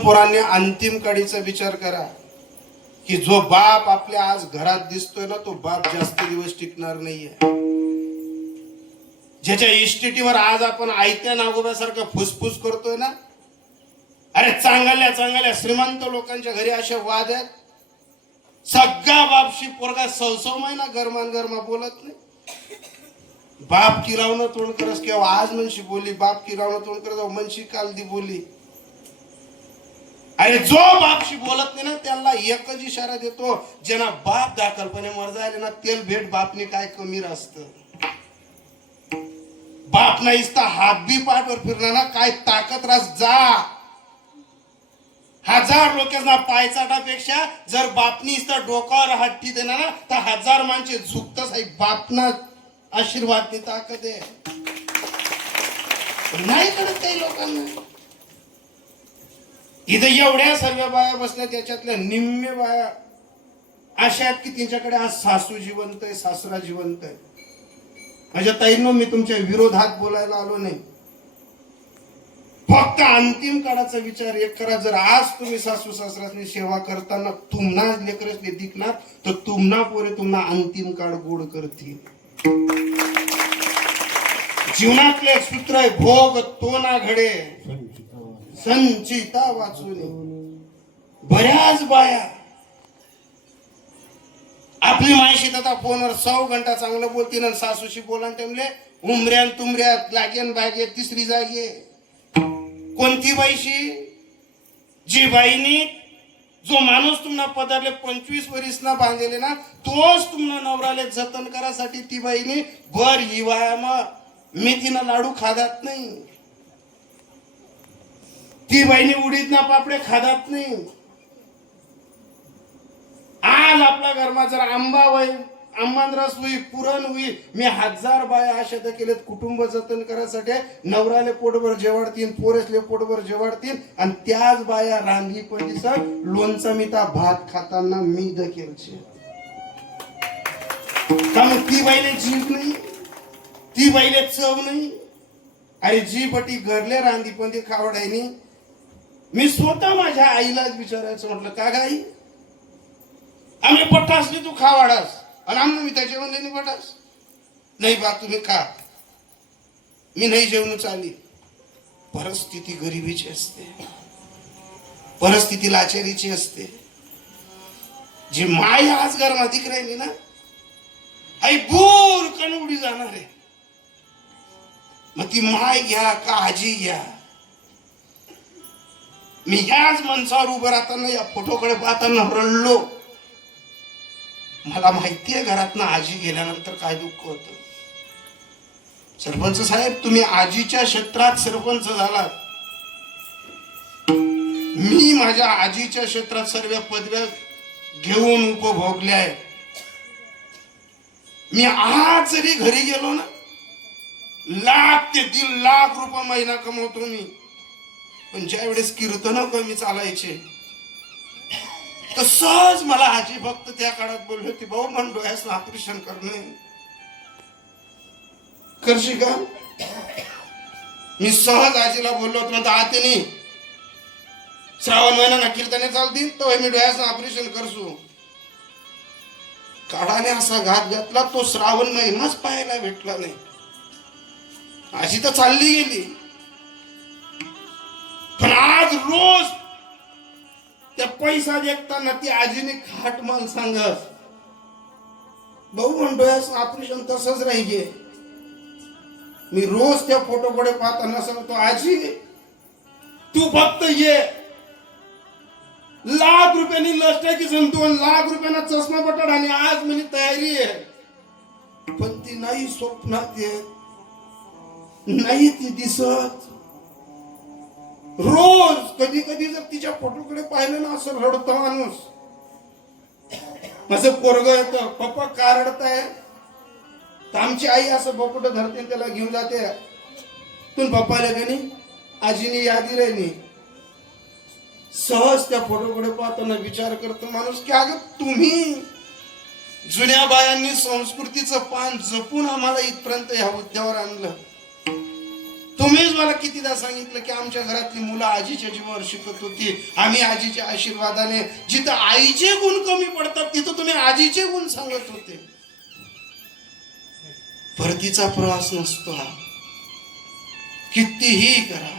पोरांनी अंतिम काडीचा विचार करा की जो बाप आपल्या आज घरात दिसतोय ना तो बाप जास्त दिवस टिकणार नाहीये. ज्याच्या इस्टेटीवर आज आपण आयत्या नागोब्यासारखं फुसफुस करतोय ना, अरे चांगल्या चांगल्या श्रीमंत लोकांच्या घरी असे वाद आहेत. सगळा बापशी पोरगा सौ महिना गरमा बोलत नाही. बाप किरावनं तोंड करस किंवा आज मनशी बोली, बाप किरावनं तोंड करत मनशी काल दी बोली. अरे जो बापशी बोलत नाही ना त्याला एकच इशारा देतो, ज्यांना बाप दाखलपणे मर जायले ना तेल भेट बापने काय कमी असत. बाप नाही इसता हात बी पाठवर फिरणार ना काय ताकद रास जा. 1000 लोकांना पायचाटापेक्षा जर बापनी इसता डोकावर हात ठी देणार ना तर 1000 माणसे झुकतच आहे. बापना आशीर्वाद ताकद आहे. नाही करत काही लोकांना. इथं एवढ्या सर्व बाया बसल्या त्याच्यातल्या निम्मे बाया अशा आहेत की त्यांच्याकडे आज सासू जिवंत आहे, सासरा जिवंत आहे. माझ्या ताईंनो, मी तुमच्या विरोधात बोलायला आलो नाही. फक्त अंतिम काळाचा विचार एक करा. जर आज तुम्ही सासू सासऱ्याची सेवा करताना तुम्हाला लेकरच दिखणार तर तुम्हाला पोरे तुम्हाला अंतिम काळ गोड करतील. जीवनातले सूत्र आहे भोग तो ना घडे संचिता वाचून. बऱ्याच बाया आपली मायशी आता फोनवर 100 घंटा चांगलं बोलतील आणि सासूशी बोला टेमले उमऱ्यान तुमऱ्यात लागेन बागे तिसरी जागे. कोणती बाईशी? जी बाईनी जो माणूस तुम्हाला पदार्ले 25 वर्ष ना बांधलेले ना तोच तुम्हाला नवराले जतन करासाठी ती बाईनी भर हिवाळ्यामा मेथीना लाडू खादात नाही. ती बाईनी उडीद ना पापडे खादात नाही. आज आपल्या घरमा जर आंबा होई, आंबारस होई, पुरण होई, मी 1000 बाया अशा केलेत कुटुंब जतन करायसाठी. नवराले पोटभर जेवाडतील, पोरेसले पोटभर जेवाडतील आणि त्याच बाया रांधी पदिसा लोणचा मिता भात खाताना मी दखेलचे. कारण ती बाईले जीभ नाही, ती बाईले चव नाही. अरे जी बटी घरले रांधी पण खावडायनी. मी स्वतः माझ्या आईलाच विचारायचं म्हटलं, का ग आई आम्ही पट्टासली तू खावाडास आणि आम्ही मी त्या जेवण नाही पटास. नाही बा तुम्ही खा, मी नाही जेवण चाली. परिस्थिती गरिबीची असते, परिस्थिती लाचारीची असते. जी माय आज घरात राहिली ना आई बोर कन उडी जाणार आहे. मग ती माय घ्या का आजी घ्या. मी ह्याच माणसावर उभं राहताना या फोटोकडे पाहताना रडलो. मला माहितीये घरातनं आजी गेल्यानंतर काय दुःख होतं. सरपंच साहेब तुम्ही आजीच्या क्षेत्रात सरपंच झालात. मी माझ्या आजीच्या क्षेत्रात सर्व पदव्या घेऊन उपभोगल्या आहेत. मी आज जरी घरी गेलो ना 1,00,000 ते 1.5 लाख रुपये महिना कमवतो मी. पण ज्या वेळेस कीर्तन कमी चालायचे तर सहज मला आजी फक्त त्या काळात बोलली होती, भाऊ मन डोळ्याचं ऑपरेशन करणे करशी का. मी सहज आजीला बोललो होतो आतेनी श्रावण महिना ना कीर्तने चालतील तो मी डोळ्याचं ऑपरेशन करसू. काळाने असा घात घातला तो श्रावण महिनाच पाहायला भेटला नाही. आजी तर चालली गेली. पण आज रोज त्या पैसा देखताना ती आजीने खाट माल सांगत, भाऊ म्हणतोय ऑपरेशन तसंच राहिले. मी रोज त्या फोटोकडे पाहताना सांगतो, आजी तू फक्त ये. 1,00,000 रुपयांनी लष्टाची संतो 1,00,000 रुपयांना चष्मा पटड आणि आज म्हणजे तयारी आहे. पण ती नाही स्वप्नात येत, नाही ती दिसत. रोज कधी कधी जर तिच्या फोटोकडे पाहिलं ना असं रडतो माणूस. माझं पोरग येतं, पप्पा का रडताय. तर आमची आई असं बोकुट धरते त्याला घेऊन जाते. तू पप्पाला गणी आजीने यादी राहिली. सहज त्या फोटोकडे पाहताना विचार करतो माणूस की अगं तुम्ही जुन्या बायांनी संस्कृतीचं पान जपून आम्हाला इथपर्यंत ह्या मुद्द्यावर आणलं. तुम्हीच मला कितीदा सांगितलं की आमच्या घरातली मुलं आजीच्या जीवावर शिकत होती, आम्ही आजीच्या आशीर्वादाने, जिथं आईचे गुण कमी पडतात तिथं तुम्ही आजीचे गुण सांगत होते. परतीचा प्रवास नसतो हा. कितीही करा,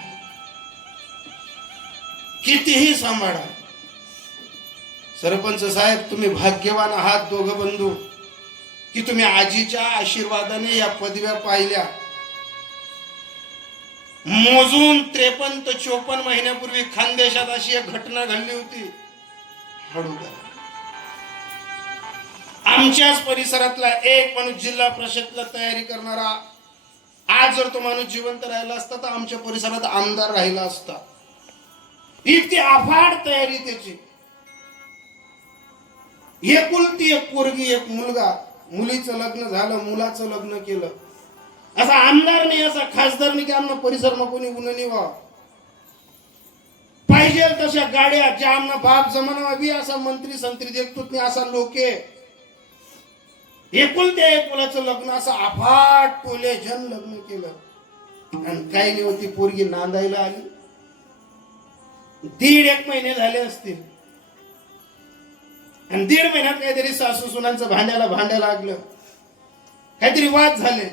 कितीही सांभाळा. सरपंच साहेब, तुम्ही भाग्यवान आहात दोघं बंधू की तुम्ही आजीच्या आशीर्वादाने या पदव्या पाहिल्या. मोजून 53 ते 54 महिन्यापूर्वी खानदेशात अशी एक घटना घडली होती. हळू आमच्याच परिसरातला एक माणूस जिल्हा परिषदला तयारी करणारा, आज जर तो माणूस जिवंत राहिला असता तर आमच्या परिसरात आमदार राहिला असता. इतकी अफाट तयारी त्याची. एकुलती एक पोरगी, एक मुलगा, मुलीचं लग्न झालं, मुलाचं लग्न केलं. असा आमदार नाही, असा खासदार नाही की आमना परिसर मग कोणी उन्हनी व्हा. पाहिजे तशा गाड्या, ज्या आमना बाप जमाना बी असा मंत्री संत्री देखतो नाही असा लोके. एकुलत्या एक मुलाचं लग्न असं अफाट पोले जन लग्न केलं. आणि काही नाही होती, पोरगी नांदायला आली. 1.5 महिने झाले असतील. आणि 1.5 महिन्यात काहीतरी सासू सुनांचं भांड्याला लागलं, काहीतरी वाद झाले.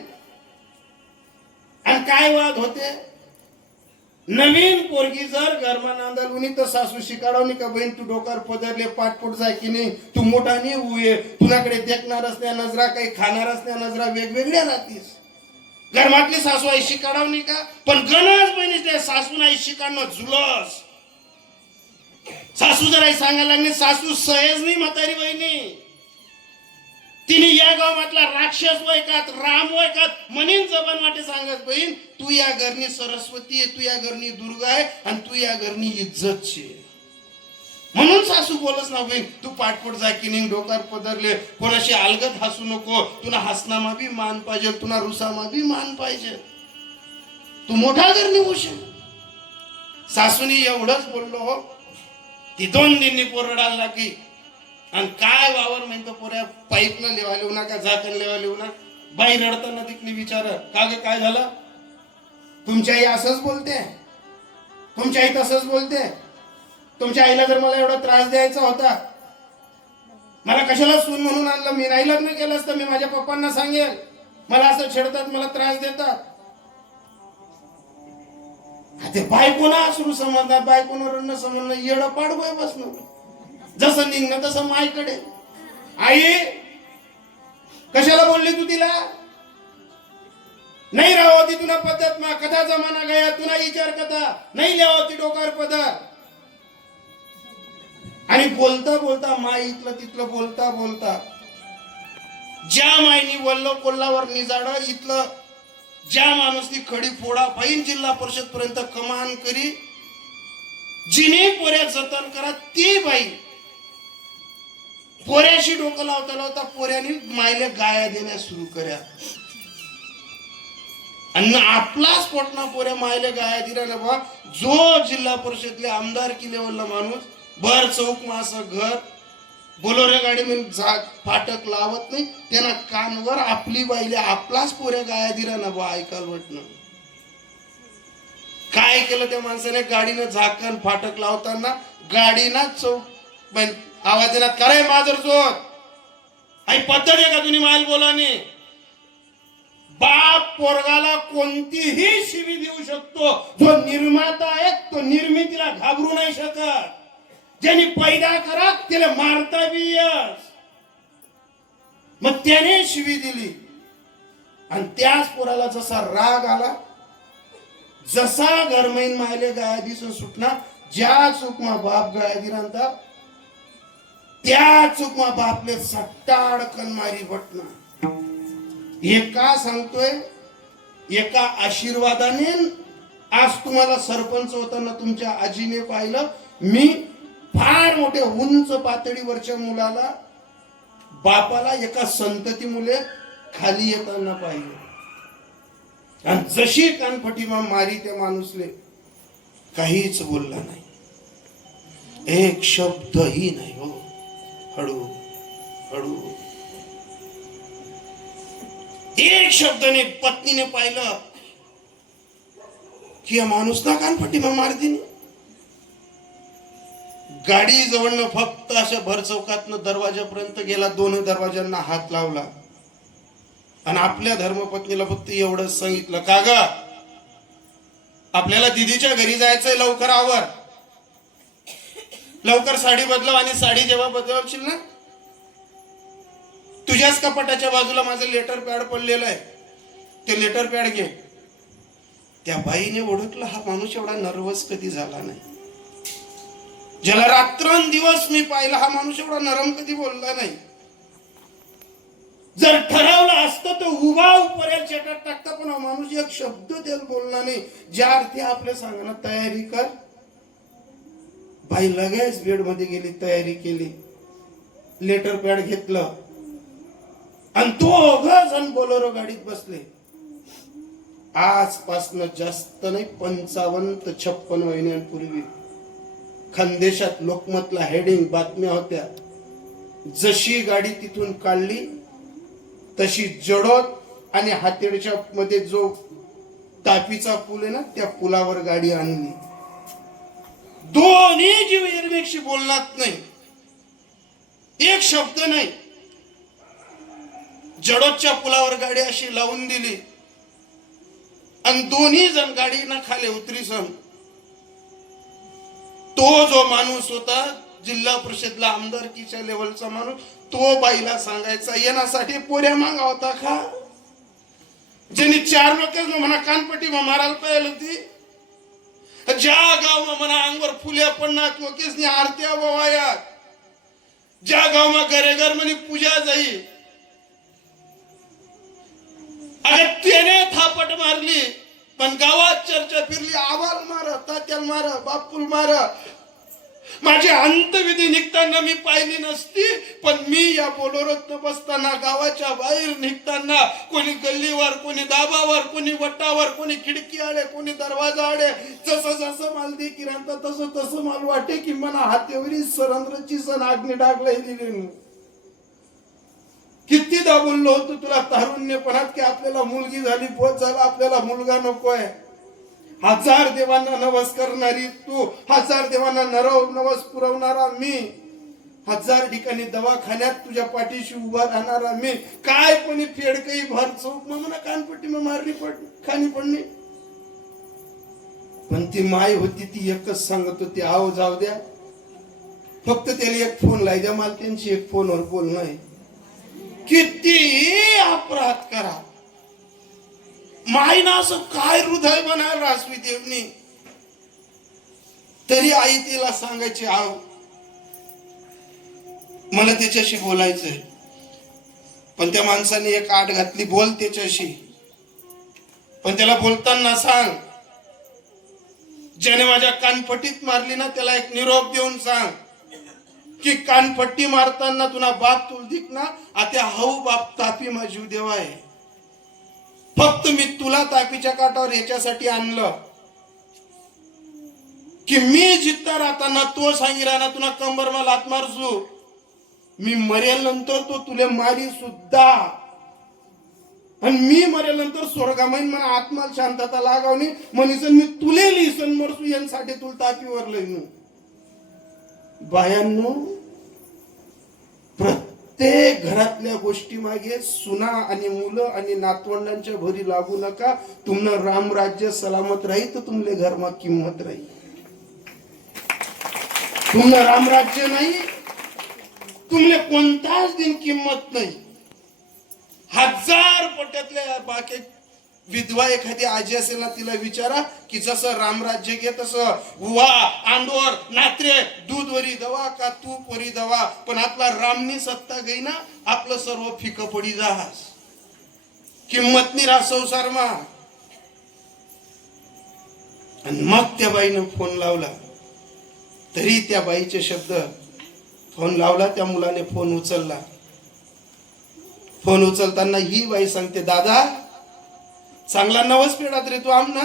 आणि काय वाद होते? नवीन पोरगी जर घरमा नांदालुनी तर सासू शिकाडवनी का बहीण तू डोकार पदरले पाठपोट जाय की नाही, तू मोठा नाही हुये, तुझ्याकडे देखणारच त्या नजरा, काही खाणारच त्या नजरा वेगवेगळ्या राहतीस. घरमातली सासू आई शिकाडवनी का, पण गणच बहिणीतल्या सासू नाही शिकाडणं जुलस. सासू जर आई सांगायला लागली, सासू सहज नाही म्हातारी बहिणी. तिने या गावातला राक्षस वयकात, राम वयकात म्हणून जबान वाटे सांगत, बहीण तू या घरनी सरस्वती आहे, तू या घरनी दुर्गा आहे, आणि तू या घरनी इज्जत छे. म्हणून सासू बोलच ना, बहीण तू पाठपोट जा की नाही, डोकार पदरले, कोणाशी अलगत हसू नको, तुला हसनामा बी मान पाहिजे, तुला रुसामा बी मान पाहिजे, तू मोठा घरनी होशील. सासूनी एवढंच बोललो हो, ती 2 दिनी पोरडायला लागली. आणि काय वावर म्हणतो, पोऱ्या पाईप न लेवा लिहू ना का झाकण लेवा लिहू ना. बाई रडताना तिकली विचार, का ग काय झालं? तुमची आई असंच बोलते, तुमची आई तसंच बोलते. तुमच्या आईला जर मला एवढा त्रास द्यायचा होता, मला कशाला सून म्हणून आणलं? मी नाही लग्न केलं असतं, मी माझ्या पप्पांना सांगेल मला असं छेडतात, मला त्रास देतात. ते बायकोना असू समजतात, बायकोना रडणं समजणं येडं पाडगोय बसणं. जसं निघणं तसं माईकडे. आई कशाला बोलली तू तिला? नाही राहती तुला पद्धत मा, कथा जमाना गया, तुला विचार कथा नाही लिहावती डोकार पदर. आणि बोलता बोलता माई इथलं तिथलं बोलता बोलता ज्या माईनी वल्लो कोल्हावर निजाड इथलं ज्या माणूसनी खडी फोडा पाहिजे जिल्हा परिषद पर्यंत कमान करी, जिने पोऱ्या जतन करा ती बाई पोऱ्याशी डोकं लावता लावता पोऱ्यानी मायले गाया देण्यास सुरू कर्या. आणि आपलाच पोटना पोऱ्या मायले गाया दिला ना बा. जो जिल्हा परिषदले आमदार की लेवलला माणूस भर चौक मा असं घर बोलोरे गाडी म्हणून फाटक लावत नाही, त्यांना कानवर आपली बाईले आपलाच पोऱ्या गाया दिला ना बा ऐकायला वाटणं. काय केलं त्या माणसाने? गाडीनं झाकण फाटक लावताना गाडीना चौक आवाज देण्यात करे माझर जोर आई पद्धत आहे का तुम्ही माल बोलाने? बाप पोरगाला कोणतीही शिवी देऊ शकतो. जो निर्माता आहे तो निर्मितीला घाबरू नाही शकत. ज्यांनी पैदा करा त्याला मारता बी यस. मग त्याने शिवी दिली आणि त्याच पोराला जसा राग आला, जसा घरमैन मायले गाया दिसून सुटणार, ज्या चुकमा बाप गाया दिरांता त्या चुकमा बापले सट्टा अडकन मारी बटना. एका सांगतोय, एका आशीर्वादाने आज तुम्हाला सरपंच होताना तुमच्या आजीने पाहिलं. मी फार मोठे उंच पातळीवरच्या मुलाला बापाला एका संतती मुले खाली येताना पाहिलं. आणि जशी कानफटीमा मारी त्या माणूसले काहीच बोलला नाही, एक शब्दही नाही. हो हळू हळू एक शब्दाने पत्नीने पाहिलं. की या माणूस ना कानपट्टी मग मारती गाडी जवळनं फक्त अशा भर चौकातनं दरवाजापर्यंत गेला, दोन दरवाजांना हात लावला आणि आपल्या धर्मपत्नीला फक्त एवढंच सांगितलं, का ग आपल्याला दिदीच्या घरी जायचंय, लवकर आवर, लवकर साडी बदलव, आणि साडी जेव्हा बदलवशील ना तुझ्याच कपाटाच्या बाजूला माझं लेटर पॅड पडलेलं आहे, ते लेटर पॅड घे. त्या बाईने ओळखलं हा माणूस एवढा नर्वस कधी झाला नाही, ज्याला रात्रंदिवस मी पाहिला हा माणूस एवढा नरम कधी बोलला नाही. जर ठरवलं असतं तर उभा उपऱ्या चेटात टाकता, पण हा माणूस एक शब्द त्याला बोलला नाही. ज्या अर्थी आपल्या सांगणं तयारी कर, बाई लगेच बेड मध्ये गेली, तयारी केली, लेटर पॅड घेतलं आणि दोघं जण बोलेरो गाडीत बसले. आजपासनं जास्त नाही 55 ते 56 महिन्यांपूर्वी खानदेशात लोकमतला हेडिंग बातम्या होत्या. जशी गाडी तिथून काढली तशी जडोद आणि हातेडच्या मध्ये जो तापीचा पूल आहे ना, त्या पुलावर गाडी आणली. दोन्ही जीव एकमेकांशी बोलणार नाही, एक शब्द नाही. जडोदच्या पुलावर गाडी अशी लावून दिली आणि दोन्ही जण गाडीना खाली उतरी सन. तो जो माणूस होता जिल्हा परिषदला आमदारकीच्या लेवलचा माणूस, तो बाईला सांगायचा येण्यासाठी पोऱ्या मागा होता का, ज्यांनी 4 लोक म्हणा कानपट्टी मारायला पाहिजे होती, ज्या गाव म्हणा अंगवर फुल्या पडणार लोकेसनी आरत्या बवाया, ज्या गाव घरे घर म्हणे पूजा जाई, अरे त्याने थापट मारली पण गावात चर्चा फिरली, आवाल मारा, तात्याला मारा, बापूल मारा. माझी अंतविधी निघताना मी पाहिली नसती, पण मी या बोलोरत बसताना गावाच्या बाहेर निघताना कोणी गल्लीवर, कोणी दाबावर, कोणी वटावर, कोणी खिडकी आडे, कोणी दरवाजा आडे, जसं जसं माल दे किरांता तसं तसं माल वाटे की मना हातेवरी सरंद्रची सण आग्ने डागला दिली. कितीदा बोललो होतो तुला तारुण्यपणात की आपल्याला मुलगी झाली, पोत झाला, आपल्याला मुलगा नकोय. 1000 देवांना नवस करणारी तू, 1000 देवांना नवस पुरवणारा मी, 1000 ठिकाणी दवाखान्यात तुझ्या पाठीशी उभा राहणारा मी. काय कोणी फेड काही भर चौक म्हणा कानपट्टी मग मारली खाणी पडली. पण ती माय होती ती एकच सांगत होती, आहो जाऊ द्या, फक्त त्याला एक फोन लाई द्या, मला त्यांची एक फोनवर बोलणं आहे. किती अपराध करा, माईना असं काय हृदय बनायला रासवी देवनी, तरी आई तिला सांगायची, आव मला त्याच्याशी बोलायचंय. पण त्या माणसाने एक आड घातली, बोल त्याच्याशी, पण त्याला बोलताना सांग, ज्याने माझ्या कानपट्टीत मारली ना त्याला एक निरोप देऊन सांग की कानपट्टी मारताना तुला बाप तुल दिक ना, आता हाऊ बाप तापी मा जीव देवा आहे. फक्त मी तुला तापीच्या काठावर याच्यासाठी आणलं की मी जित्ता राहताना तो सांगी राहणार तुला कंबर मा लात मारसू, मी मरेल नंतर तो तुले मारी सुद्धा, आणि मी मरेल नंतर स्वर्गामैन मला आत्माला शांतता लागावणी म्हणीसन मी तुले लिसन मरसू यांसाठी तुला तापीवर लईनू. बायांनो, प्रत्येक घरातल्या गोष्टी मागे सुना आणि मुलं आणि नातवंडांच्या भरी लागू नका. तुमनं राम राज्य सलामत राही तर तुमले घर मा किंमत राही. तुमनं राम राज्य नाही, तुमले कोणताच दिन किंमत नाही. 1000 पट्यातल्या बाकी विधवा एखादी आजी असेल ना, तिला विचारा की जसं रामराज्य घे तसं हुवा आंडोर नात्रे दूधवरी दवा का तूप वरी दवा, पण आपला रामनी सत्ता गई ना, आपलं सर्व फिक पडी जास, किंमत नाही राहा संसार मा. आणि मग त्या बाईनं फोन लावला, तरी त्या बाईचे शब्द, फोन लावला त्या मुलाने फोन उचलला. फोन उचलताना ही बाई सांगते, दादा चांगला नवस फेडात रे तू आमना,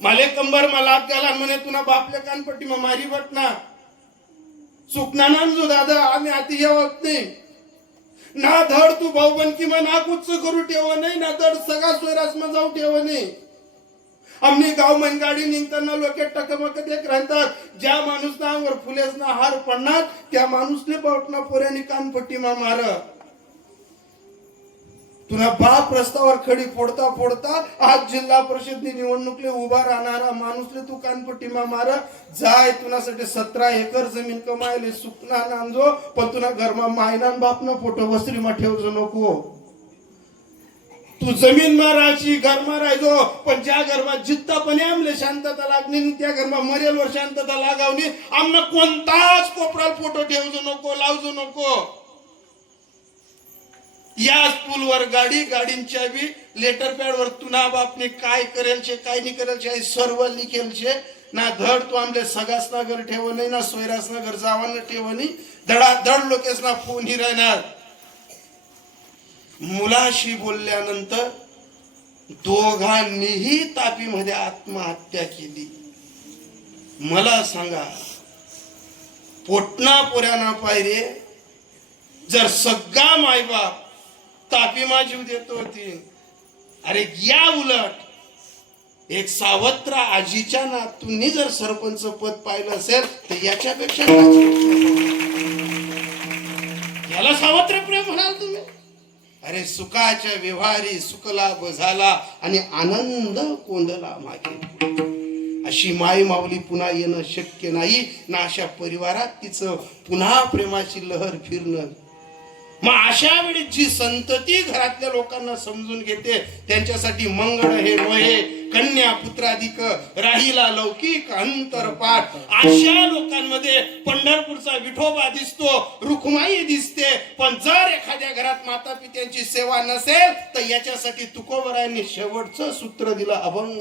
माले कंबर मला हात घाला म्हणे तुला बापल्या कानपट्टी मा मारी बटना सुकना नाम जो दादा आम्ही आती येवत नाही ना, धड तू भाऊ बनकी मा नाक उच्च करू ठेव नाही ना, धड सगळा स्वरास मा जाऊ ठेव नाही. आमनी गाव मन गाडी निघताना लोक टकमक देख राहतात ज्या माणूस ना अंगावर फुलेस ना हार पडणार त्या माणूसने बावटना पोऱ्यानी कानपट्टी मार तुला बाप रस्त्यावर खडी फोडता फोडता आज जिल्हा परिषद निवडणुकीले उभा राहणारा माणूसले तू कानपट्टी मार जाय तुनासाठी 17 एकर जमीन कमायले सुकना नांजो पण तुला घरमा मायना बापना फोटो वस्त्रीमा ठेवजो नको तू जमीन मारायची घर मारायचो पण ज्या घरमा जित्तापणे आमले शांतता लागली त्या घरमा मरेलवर शांतता लागावली आमना कोणताच कोपराल फोटो ठेवजो नको लावजो नको याच पुलवर गाडींच्या बी लेटर पॅड वर तुना बापने काय करेल छे काय नाही करेल छे सर्व लिखेल छे ना धड तू आमले सगासना घर ठेव नाही ना सोयरासना घर जावान ठेव नाही धड लोकेस ना फोन ही राहणार मुलाशी बोलल्यानंतर दोघांनीही तापीमध्ये आत्महत्या केली मला सांगा पोटना पोऱ्याना पायरे जर सगळा मायबाप तापीमा जीव देतो होती अरे या उलट एक सावत्र आजीच्या नातूंनी जर सरपंच पद पाहिलं असेल तर याच्यापेक्षा याला सावत्र प्रेम म्हणाल तुम्ही अरे सुखाच्या व्यवहारी सुखलाभ झाला आणि आनंद कोंदला मागे अशी माई माऊली पुन्हा येणं शक्य नाही ना अशा परिवारात तिचं पुन्हा प्रेमाची लहर फिरणं मग अशा वेळी जी संतती घरातल्या लोकांना समजून घेते त्यांच्यासाठी मंगळ हे वहे कन्या पुत्राधिक राहिला लौकिक अंतरपाठ अशा लोकांमध्ये पंढरपूरचा विठोबा दिसतो रुक्माई दिसते पण जर एखाद्या घरात माता पित्यांची सेवा नसेल तर याच्यासाठी तुकोबरायांनी शेवटचं सूत्र दिलं अभंग